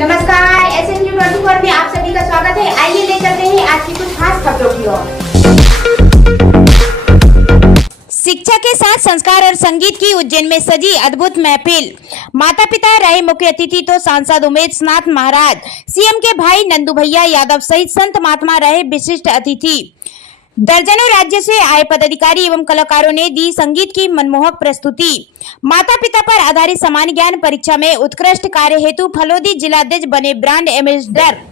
नमस्कार, SNU24 में आप सभी का स्वागत है। आइए ले चलते हैं आज की कुछ खास खबरों की ओर। शिक्षा के साथ संस्कार और संगीत की उज्जैन में सजी अद्भुत महफिल। माता पिता रहे मुख्य अतिथि तो सांसद उमेश नाथ महाराज, सीएम के भाई नंदू भैया यादव सहित संत महात्मा रहे विशिष्ट अतिथि। दर्जनों राज्य से आए पदाधिकारी एवं कलाकारों ने दी संगीत की मनमोहक प्रस्तुति। माता पिता पर आधारित समान ज्ञान परीक्षा में उत्कृष्ट कार्य हेतु फलोदी जिलाध्यक्ष बने ब्रांड एम्बेसडर।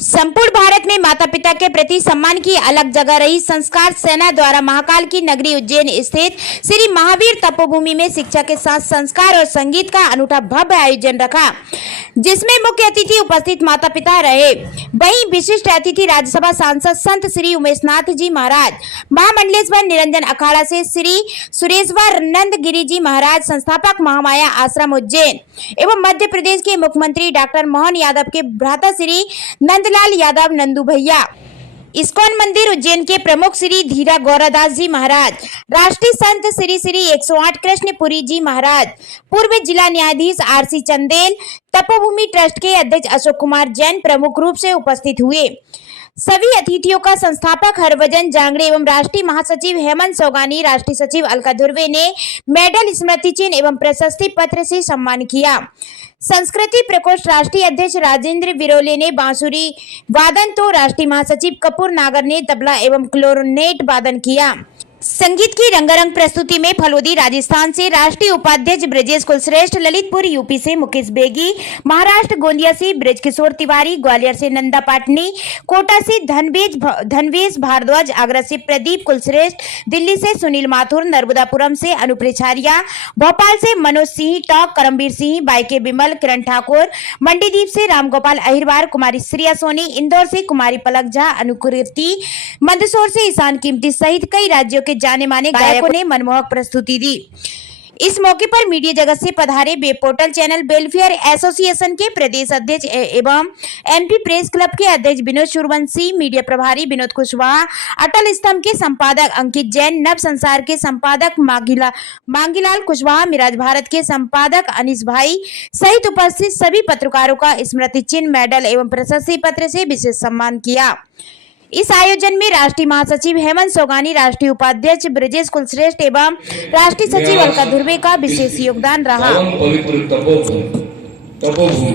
संपूर्ण भारत में माता पिता के प्रति सम्मान की अलग जगह रही संस्कार सेना द्वारा महाकाल की नगरी उज्जैन स्थित श्री महावीर तपोभूमि में शिक्षा के साथ संस्कार और संगीत का अनूठा भव्य आयोजन रखा, जिसमें मुख्य अतिथि उपस्थित माता पिता रहे। वहीं विशिष्ट अतिथि राज्यसभा सांसद संत श्री उमेश नाथ जी महाराज, महामंडलेश्वर निरंजन अखाड़ा से श्री सुरेश्वर नंद गिरी जी महाराज, संस्थापक महामाया आश्रम उज्जैन एवं मध्य प्रदेश के मुख्यमंत्री डॉक्टर मोहन यादव के भ्राता श्री नंदलाल यादव नंदू भैया, इस्कॉन मंदिर उज्जैन के प्रमुख श्री धीरा गौरादास जी महाराज, राष्ट्रीय संत श्री श्री 108 कृष्णपुरी जी महाराज, पूर्व जिला न्यायाधीश RC चंदेल, तपोभूमि ट्रस्ट के अध्यक्ष अशोक कुमार जैन प्रमुख रूप से उपस्थित हुए। सभी अतिथियों का संस्थापक हरभजन जांगड़े एवं राष्ट्रीय महासचिव हेमंत सौगानी, राष्ट्रीय सचिव अलका धुर्वे ने मेडल, स्मृति चिन्ह एवं प्रशस्ति पत्र से सम्मान किया। संस्कृति प्रकोष्ठ राष्ट्रीय अध्यक्ष राजेंद्र विरोले ने बांसुरी वादन तो राष्ट्रीय महासचिव कपूर नागर ने तबला एवं क्लोरनेट वादन किया। संगीत की रंगारंग प्रस्तुति में फलोदी राजस्थान से राष्ट्रीय उपाध्यक्ष ब्रजेश कुलश्रेष्ठ, ललितपुर यूपी से मुकेश बेगी, महाराष्ट्र गोंदिया से ब्रजकिशोर तिवारी, ग्वालियर से नंदा पाटनी, कोटा से धनवेश भारद्वाज, आगरा से प्रदीप कुलश्रेष्ठ, दिल्ली से सुनील माथुर, नर्मदापुरम से अनुप्रेछारिया, भोपाल से मनोज सिंह टॉक, करमबीर सिंह, बाईके बिमल, किरण ठाकुर, मंडीदीप से रामगोपाल अहिरवार, कुमारी श्रिया सोनी, इंदौर से कुमारी पलक झा, अनुकृति, मंदसौर से ईशान कीमती सहित कई राज्यों जाने माने गायकों ने मनमोहक प्रस्तुति दी। इस मौके पर मीडिया जगत से पधारे web portal channel welfare association के प्रदेश अध्यक्ष एवं MP प्रेस क्लब के अध्यक्ष विनोद सूर्यवंशी, मीडिया प्रभारी विनोद कुशवाहा, अटल स्तंभ के संपादक अंकित जैन, नव संसार के संपादक मांगीलाल कुशवाहा, मिराज भारत के संपादक अनीस भाई सहित उपस्थित सभी पत्रकारों का स्मृति चिन्ह, मेडल एवं प्रशस्ति पत्र से विशेष सम्मान किया। इस आयोजन में राष्ट्रीय महासचिव हेमंत सौगानी, राष्ट्रीय उपाध्यक्ष ब्रजेश कुलश्रेष्ठ एवं राष्ट्रीय सचिव अलका धुर्वे का विशेष योगदान रहा। पवित्र तपोभूमि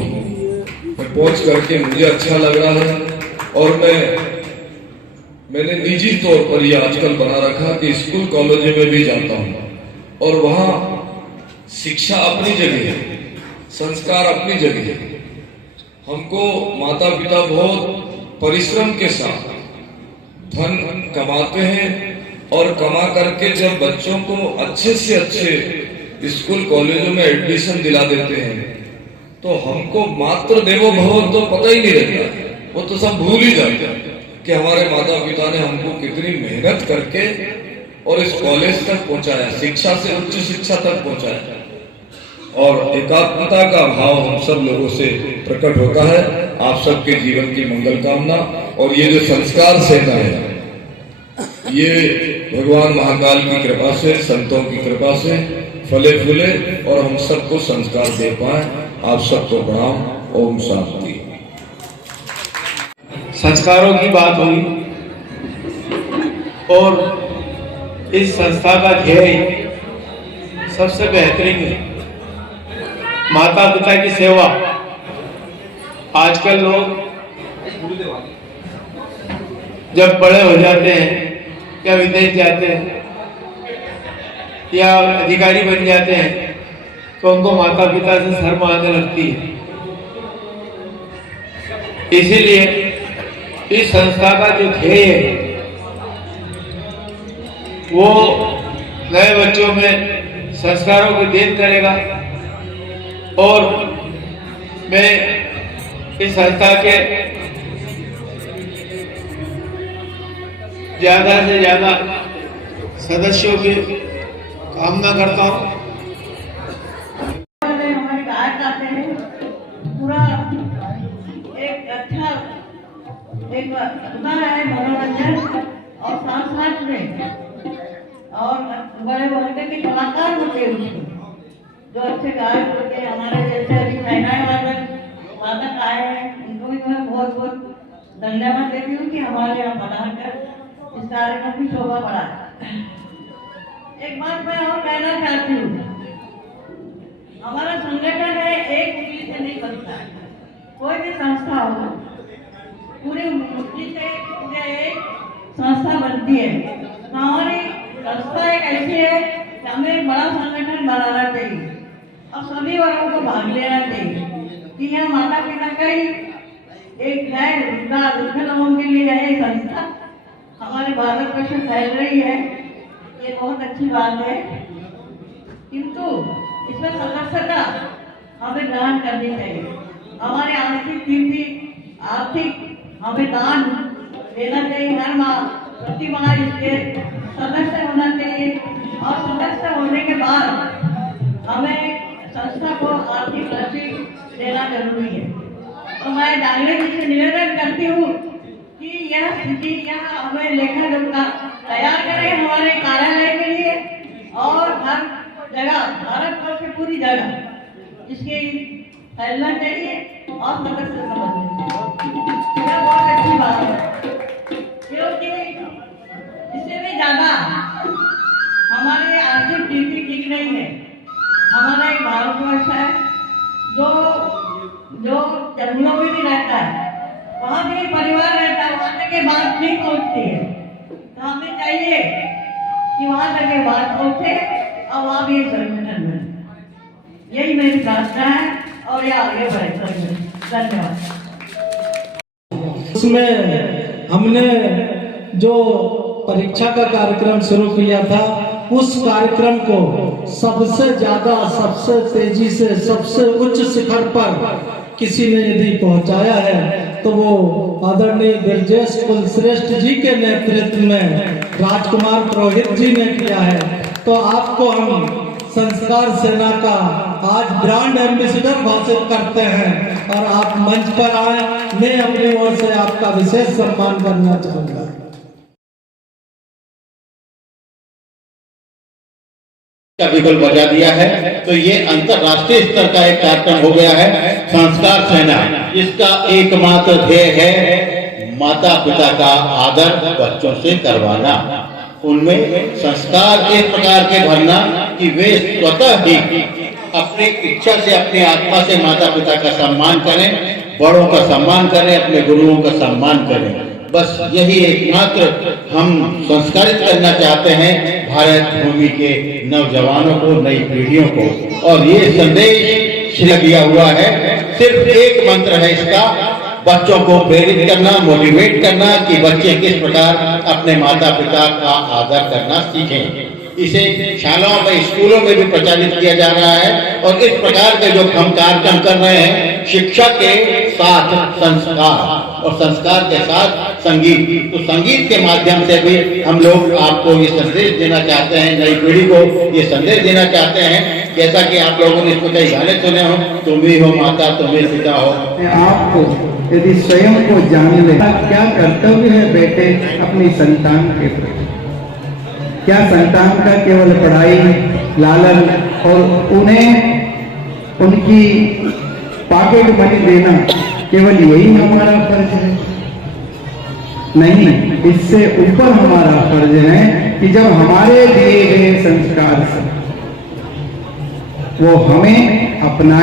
में पहुंच करके मुझे अच्छा लग रहा है और मैंने निजी तौर पर यह आजकल बना रखा कि स्कूल कॉलेजों में भी जाता हूं और वहां शिक्षा अपनी जगह है, संस्कार अपनी जगह है। हमको माता पिता बहुत परिश्रम के साथ धन कमाते हैं और कमा करके जब बच्चों को अच्छे से अच्छे स्कूल कॉलेजों में एडमिशन दिला देते हैं तो हमको मात्र देवो भव तो पता ही नहीं रहता, वो तो सब भूल ही जाते हैं कि हमारे माता पिता ने हमको कितनी मेहनत करके और इस कॉलेज तक पहुंचाया, शिक्षा से उच्च शिक्षा तक पहुंचाया। और एकात्मता का भाव हम सब लोगों से प्रकट होता है। आप सबके जीवन की मंगल कामना। और ये जो संस्कार सेना है, ये भगवान महाकाल की कृपा से, संतों की कृपा से फले फूले और हम सबको संस्कार दे पाए। आप सबको प्रणाम। ओम शांति। संस्कारों की बात हुई और इस संस्था का ध्येय सबसे बेहतरीन है, माता पिता की सेवा। आजकल लोग जब बड़े हो जाते हैं या विदेश जाते हैं या अधिकारी बन जाते हैं तो उनको माता पिता से शर्म आने लगती है। इसीलिए इस संस्था का जो ध्येय है वो नए बच्चों में संस्कारों की देन करेगा। और मैं इस संस्था के ज्यादा से ज्यादा सदस्यों की कामना करता हूँ। हमारे गायक आते हैं, पूरा एक अच्छा एक होता है मनोरंजन और साथ में और बड़े वर्ग के कलाकार होते हैं जो अच्छे गायक होते हैं। हमारे जैसे अभी महिलाएं वादक बहुत बहुत धन्यवाद देती हूँ कि हमारे यहाँ बनाकर इस कार्यक्रम की शोभा बढ़ाया। एक बात मैं और कहना चाहती हूँ, हमारा संगठन है एक उंगली से नहीं बनता। कोई भी संस्था हो पूरी उंगली से पूरे एक संस्था बनती है। हमारी संस्था एक ऐसी है कि हमें एक बड़ा संगठन बनाना चाहिए और सभी वर्गों को भाग लेना चाहिए कि यह माता पिता का ही एक है वृद्ध लोगों के लिए है संस्था। हमारे भारत वर्ष में फैल रही है, ये बहुत अच्छी बात है, किंतु इसमें सदस्यता हमें ग्रहण करनी चाहिए। हमारे आर्थिक हमें दान देना चाहिए। हर माह प्रति माह इसके सदस्य होना चाहिए और सदस्य होने के बाद हमें संस्था को आर्थिक राशि देना जरूरी है। तो मैं डांगरे जी से निवेदन करती हूँ कि यह स्थिति यह हमें लेखा जोखा तैयार करें हमारे कार्यालय के लिए और हर जगह भारतवर्ष की पूरी जगह इसकी फैलना चाहिए और सदस्य समझना चाहिए। यह बहुत अच्छी बात है, क्योंकि इससे भी ज्यादा हमारी आर्थिक स्थिति ठीक नहीं है। हमारा एक भारतवर्ष है जो जंगलों में भी रहता है, वहाँ भी परिवार रहता है, वहाँ तक ये बात नहीं पहुँचती है। तो हमें चाहिए कि वहाँ तक ये बात पहुँचे और वहाँ भी एक संगठन बने। यही मेरी प्रार्थना है और ये आगे बढ़े। धन्यवाद। उसमें हमने जो परीक्षा का कार्यक्रम शुरू किया था, उस कार्यक्रम को सबसे ज्यादा, सबसे तेजी से, सबसे उच्च शिखर पर किसी ने यदि पहुंचाया है तो वो आदरणीय ब्रजेश कुलश्रेष्ठ जी के नेतृत्व में राजकुमार पुरोहित जी ने किया है। तो आपको हम संस्कार सेना का आज ब्रांड एम्बेसडर घोषित करते हैं और आप मंच पर आए। मैं अपनी ओर से आपका विशेष सम्मान करना चाहूंगा। का बिगुल बजा दिया है, तो ये अंतरराष्ट्रीय स्तर का एक कार्यक्रम हो गया है संस्कार सेना। इसका एकमात्र ध्येय है माता पिता का आदर बच्चों से करवाना, उनमें संस्कार इस प्रकार के भरना कि वे स्वतः ही अपनी इच्छा से, अपनी आत्मा से माता पिता का सम्मान करें, बड़ों का सम्मान करें, अपने गुरुओं का सम्मान करें। बस यही एकमात्र हम संस्कारित करना चाहते हैं भारत भूमि के नौजवानों को, नई पीढ़ियों को। और ये संदेश दिया हुआ है, सिर्फ एक मंत्र है इसका, बच्चों को प्रेरित करना, मोटिवेट करना कि बच्चे किस प्रकार अपने माता पिता का आदर करना सीखें। इसे शालाओं में, स्कूलों में भी प्रचारित किया जा रहा है और इस प्रकार के जो हम कार्यक्रम कर रहे हैं, शिक्षा के साथ संस्कार और संस्कार के साथ संगीत, तो संगीत के माध्यम से भी हम लोग आपको ये संदेश देना चाहते हैं, नई पीढ़ी को ये संदेश देना चाहते हैं। जैसा कि आप लोगों ने इसमें कई गाने सुने हो, तुम ही हो माता, तुम ही पिता हो। आपको यदि स्वयं को जान ले, क्या कर्तव्य है बेटे अपनी संतान के प्रति। क्या संतान का केवल पढ़ाई, लालन और उन्हें उनकी पॉकेट मनी देना, केवल यही हमारा फर्ज है? नहीं, इससे ऊपर हमारा फर्ज है कि जब हमारे दिए गए संस्कार से वो हमें अपना